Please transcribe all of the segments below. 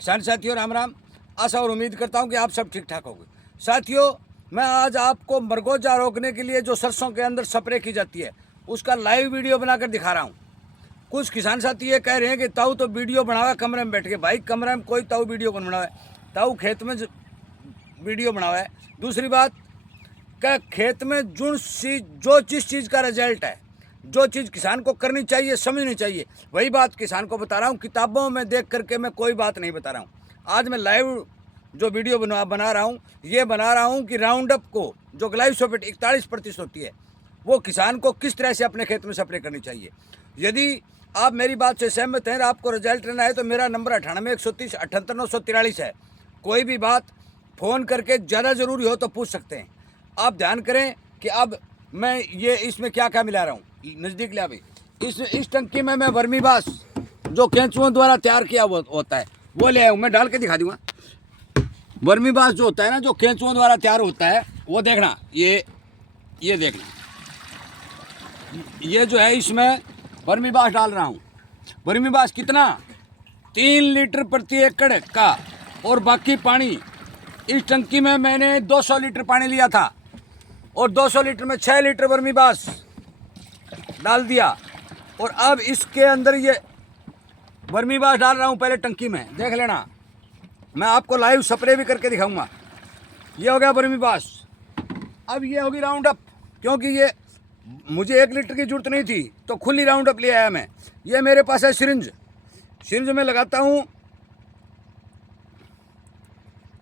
किसान साथियों राम राम। आशा और उम्मीद करता हूं कि आप सब ठीक ठाक होंगे। साथियों, मैं आज आपको मरगोजा रोकने के लिए जो सरसों के अंदर स्प्रे की जाती है उसका लाइव वीडियो बनाकर दिखा रहा हूं। कुछ किसान साथी ये कह रहे हैं कि ताऊ तो वीडियो बनावा कमरे में बैठ के। भाई, कमरे में कोई ताऊ वीडियो कौन बनावा है? ताऊ खेत में वीडियो बनावा है। दूसरी बात, क्या खेत में जो जिस चीज़ का रिजल्ट है, जो चीज़ किसान को करनी चाहिए, समझनी चाहिए, वही बात किसान को बता रहा हूँ। किताबों में देख करके मैं कोई बात नहीं बता रहा हूँ। आज मैं लाइव जो वीडियो बना रहा हूँ, ये बना रहा हूँ कि राउंड अप को जो ग्लाइफोसेट 41% होती है, वो किसान को किस तरह से अपने खेत में स्प्रे करनी चाहिए। यदि आप मेरी बात से सहमत हैं, आपको रिजल्ट लेना है, तो मेरा नंबर 98-130-78-943 है। कोई भी बात फ़ोन करके ज़्यादा ज़रूरी हो तो पूछ सकते हैं। आप ध्यान करें कि अब मैं ये इसमें क्या क्या मिला रहा हूँ। नज़दीक लिया भाई। इस टंकी में मैं वर्मीबास जो केंचुओं द्वारा तैयार किया होता है वो ले आया हूँ। मैं डाल के दिखा दूँगा। वर्मीबास जो होता है ना, जो केंचुओं द्वारा तैयार होता है, वो देखना, ये देखना, ये जो है इसमें वर्मीबास डाल रहा हूँ। वर्मीबास कितना? 3 लीटर प्रति एकड़ का। और बाकी पानी, इस टंकी में मैंने 200 लीटर पानी लिया था और 200 लीटर में 6 लीटर वर्मीबास डाल दिया। और अब इसके अंदर ये वर्मीबास डाल रहा हूँ पहले टंकी में। देख लेना, मैं आपको लाइव स्प्रे भी करके दिखाऊंगा। ये हो गया वर्मीबास। अब ये होगी राउंड अप, क्योंकि ये मुझे 1 लीटर की जरूरत नहीं थी तो खुली राउंड अप ले आया मैं। ये मेरे पास है सिरिंज में लगाता हूँ।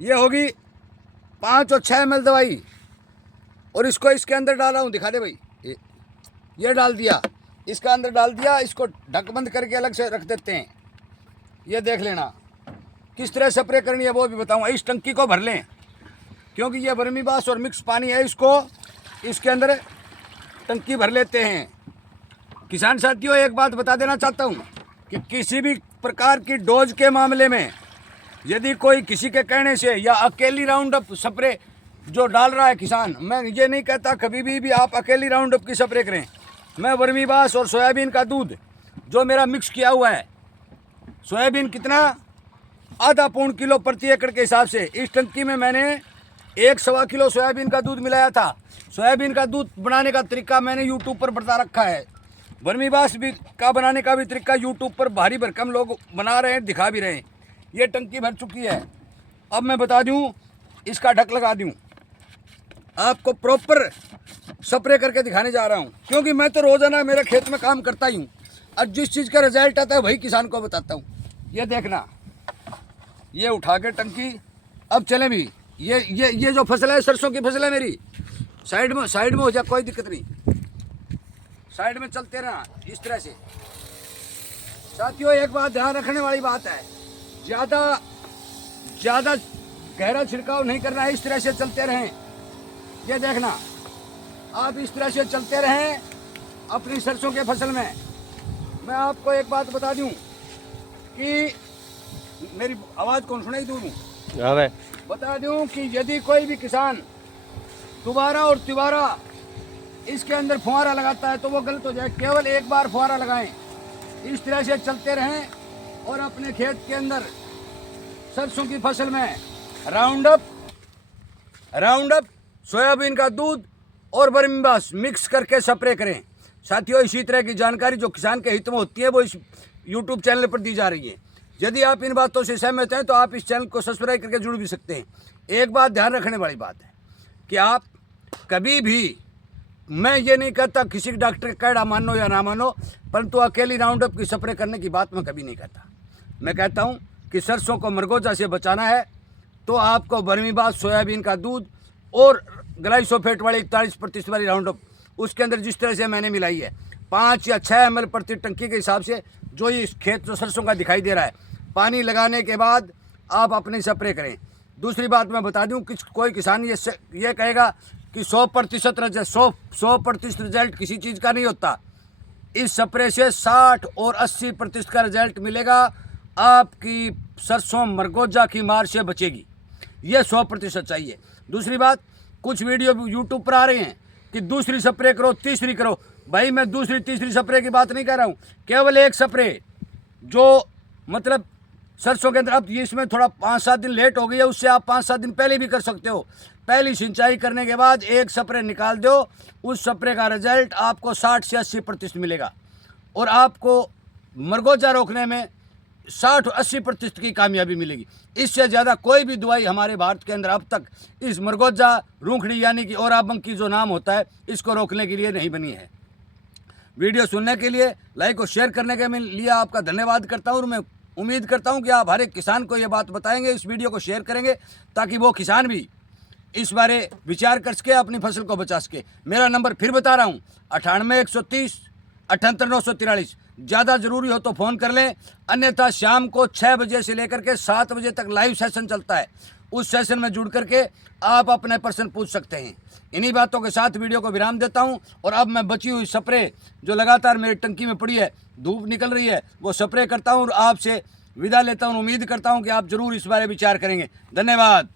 ये होगी 5 और 6 ml दवाई और इसको इसके अंदर डाला हूँ। दिखा दे भाई। ये डाल दिया, इसका अंदर डाल दिया। इसको ढक बंद करके अलग से रख देते हैं। ये देख लेना किस तरह स्प्रे करनी है वो भी बताऊँगा। इस टंकी को भर लें, क्योंकि ये वर्मीबास और मिक्स पानी है। इसको इसके अंदर टंकी भर लेते हैं। किसान साथियों, एक बात बता देना चाहता हूँ कि किसी भी प्रकार की डोज के मामले में यदि कोई किसी के कहने से या अकेली राउंड अप स्प्रे जो डाल रहा है किसान, मैं ये नहीं कहता कभी भी आप अकेली राउंड अप की स्प्रे करें। मैं वर्मीबास और सोयाबीन का दूध जो मेरा मिक्स किया हुआ है, सोयाबीन कितना, आधा पौन किलो प्रति एकड़ के हिसाब से, इस टंकी में मैंने 1.25 किलो सोयाबीन का दूध मिलाया था। सोयाबीन का दूध बनाने का तरीका मैंने यूट्यूब पर बता रखा है। वर्मीबास भी का बनाने का भी तरीका यूट्यूब पर भारी भरकम लोग बना रहे हैं, दिखा भी रहे हैं। ये टंकी भर चुकी है। अब मैं बता दूं, इसका ढक लगा दूं, आपको प्रॉपर स्प्रे करके दिखाने जा रहा हूं, क्योंकि मैं तो रोजाना मेरे खेत में काम करता ही हूं और जिस चीज़ का रिजल्ट आता है वही किसान को बताता हूं। ये देखना, ये उठा के टंकी अब चले भी। ये जो फसल है, सरसों की फसल है मेरी। साइड में हो जाए, कोई दिक्कत नहीं, साइड में चलते रहना इस तरह से। साथियों, एक बात ध्यान रखने वाली बात है, ज़्यादा गहरा छिड़काव नहीं करना है। इस तरह से चलते रहें। ये देखना, आप इस तरह से चलते रहें अपनी सरसों के फसल में। मैं आपको एक बात बता दूं कि मेरी आवाज़ कौन सुनाई दूँ? बता दूं कि यदि कोई भी किसान दोबारा इसके अंदर फुहारा लगाता है तो वो गलत हो जाए। केवल एक बार फुहारा लगाएं। इस तरह से चलते रहें और अपने खेत के अंदर सरसों की फसल में राउंड अप सोयाबीन का दूध और वर्मीबास मिक्स करके स्प्रे करें। साथियों, इसी तरह की जानकारी जो किसान के हित में होती है वो इस यूट्यूब चैनल पर दी जा रही है। यदि आप इन बातों से सहमत हैं तो आप इस चैनल को सब्सक्राइब करके जुड़ भी सकते हैं। एक बात ध्यान रखने वाली बात है कि आप कभी भी, मैं ये नहीं कहता किसी डॉक्टर का कहना मानो या ना मानो, परंतु अकेली राउंड अप की स्प्रे करने की बात मैं कभी नहीं कहता। मैं कहता हूँ कि सरसों को मरगोजा से बचाना है तो आपको वर्मीबास, सोयाबीन का दूध और ग्लाइफोसेट वाली 41% वाली राउंड अप, उसके अंदर जिस तरह से मैंने मिलाई है 5 या 6 ml प्रति टंकी के हिसाब से, जो ये खेत जो सरसों का दिखाई दे रहा है, पानी लगाने के बाद आप अपनी स्प्रे करें। दूसरी बात मैं बता दूं कि कोई किसान ये कहेगा कि 100% रिजल्ट किसी चीज़ का नहीं होता। इस स्प्रे से 60 और 80% का रिजल्ट मिलेगा। आपकी सरसों मरगोजा की मार से बचेगी, ये 100% चाहिए। दूसरी बात, कुछ वीडियो यूट्यूब पर आ रहे हैं कि दूसरी स्प्रे करो, तीसरी करो। भाई, मैं दूसरी तीसरी स्प्रे की बात नहीं कर रहा हूँ। केवल एक स्प्रे जो मतलब सरसों के अंदर अब ये इसमें थोड़ा 5-7 दिन लेट हो गई है, उससे आप 5-7 दिन पहले भी कर सकते हो। पहली सिंचाई करने के बाद एक स्प्रे निकाल दो, उस स्प्रे का रिजल्ट आपको 60 से 80% मिलेगा और आपको मरगोजा रोकने में 60-80% की कामयाबी मिलेगी। इससे ज़्यादा कोई भी दवाई हमारे भारत के अंदर अब तक इस मरगोजा रूंखड़ी यानी कि ओराबंकी जो नाम होता है इसको रोकने के लिए नहीं बनी है। वीडियो सुनने के लिए, लाइक और शेयर करने के लिए आपका धन्यवाद करता हूँ और मैं उम्मीद करता हूँ कि आप हर एक किसान को ये बात बताएंगे, इस वीडियो को शेयर करेंगे ताकि वो किसान भी इस बारे विचार कर सके, अपनी फसल को बचा सके। मेरा नंबर फिर बता रहा हूँ 98 130 78 943। ज़्यादा ज़रूरी हो तो फ़ोन कर लें, अन्यथा शाम को 6 बजे से लेकर के 7 बजे तक लाइव सेशन चलता है, उस सेशन में जुड़ करके आप अपने प्रश्न पूछ सकते हैं। इन्हीं बातों के साथ वीडियो को विराम देता हूं और अब मैं बची हुई स्प्रे जो लगातार मेरी टंकी में पड़ी है, धूप निकल रही है, वो स्प्रे करता हूं और आपसे विदा लेता हूं। उम्मीद करता हूं कि आप ज़रूर इस बारे विचार करेंगे। धन्यवाद।